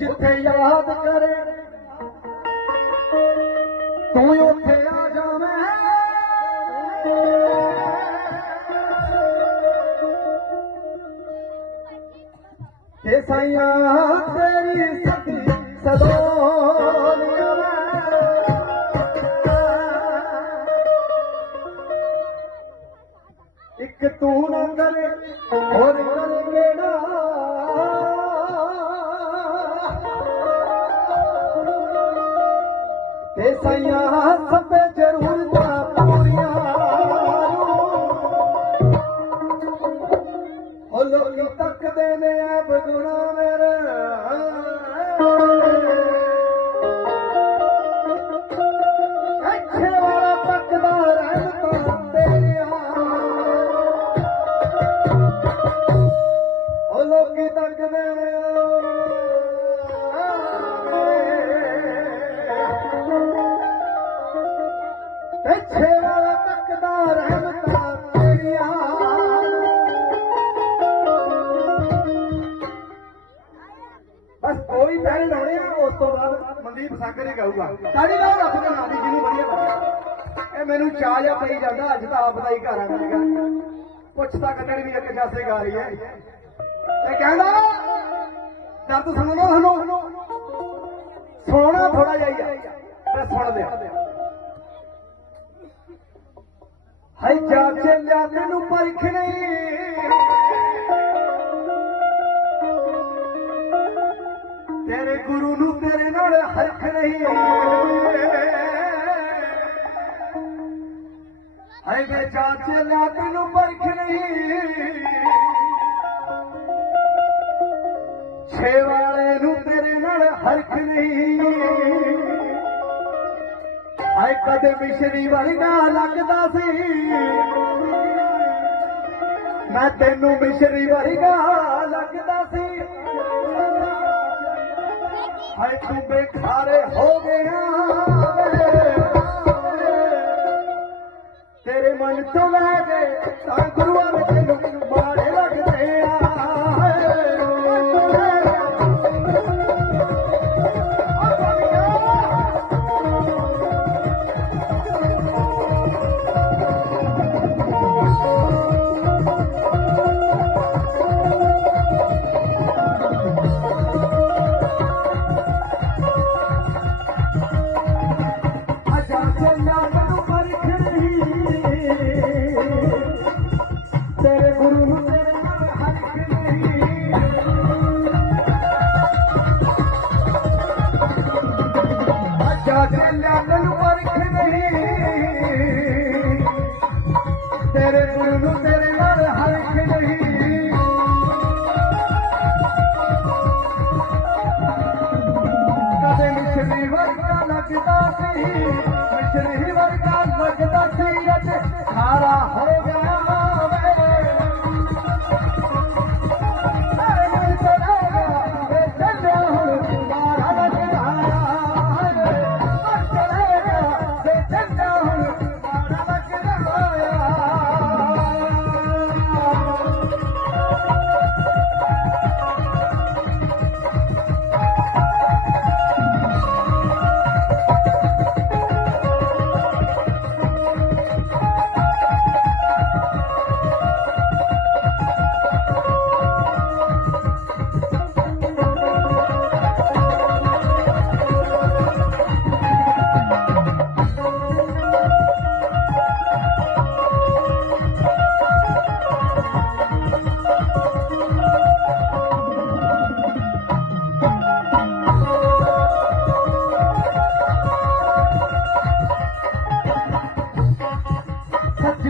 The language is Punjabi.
ਜਿੱਥੇ ਯਾਦ ਕਰੇ ਤੂੰ ਉੱਥੇ ਆ ਜਾਵੇਂ ਤੇ ਸਾਈਆਂ ਤੇਰੀ ਸੱਦੀ ਸਦੋਨੀਆਂ ਇੱਕ ਤੂੰ ਨਾ ਕਰੇ ਹੋਰ Señor. ਬਾਅਦ ਮਨਦੀਪ ਗਾਊਗਾ। ਤਾੜੀ ਲਾਓ ਰੱਬ ਦੇ ਨਾਂ ਦੀ ਜਿਹਨੂੰ ਵਧੀਆ ਲੱਗਿਆ। ਇਹ ਮੈਨੂੰ ਚਾਹ ਜਾ ਪਈ ਜਾਂਦਾ, ਅੱਜ ਤਾਂ ਆਪ ਦਾ ਹੀ ਘਰ ਆ ਮੇਰਾ ਪੁੱਛਤਾ ਕੱਢਣ ਵੀ ਇੱਕ ਜਾਸੇ ਗਾ ਰਹੀ ਹੈ। ਇਹ ਕਹਿੰਦਾ ਦਰਦ ਸੁਣੋ ਨਾ ਸਾਨੂੰ ਸੋਣਾ ਥੋੜਾ ਜਿਹਾ ਹੀ ਤੇ ਸੁਣ ਲਿਆ। ਹਾਈ ਜਾ ਚੱਲਿਆ ਤੈਨੂੰ ਪਰਖ ਨਹੀਂ। ਤੇਰੇ ਗੁਰੂ ਨੂੰ ਤੇਰੇ ਨਾਲ ਹਰਖ चाचे छे ਨਹੀਂ न मिशरी ਮਿਸ਼ਰੀ ਵਰਗਾ ਲੱਗਦਾ ਸੀ ਮੈਂ मिशरी ਮਿਸ਼ਰੀ ਵਰਗਾ ਹਾਏ ਤੂੰ ਬੇਖਾਰੇ ਹੋ ਗਿਆ। ਤੇਰੇ ਮਨ ਤੋਂ ਲੈ ਗਏ सही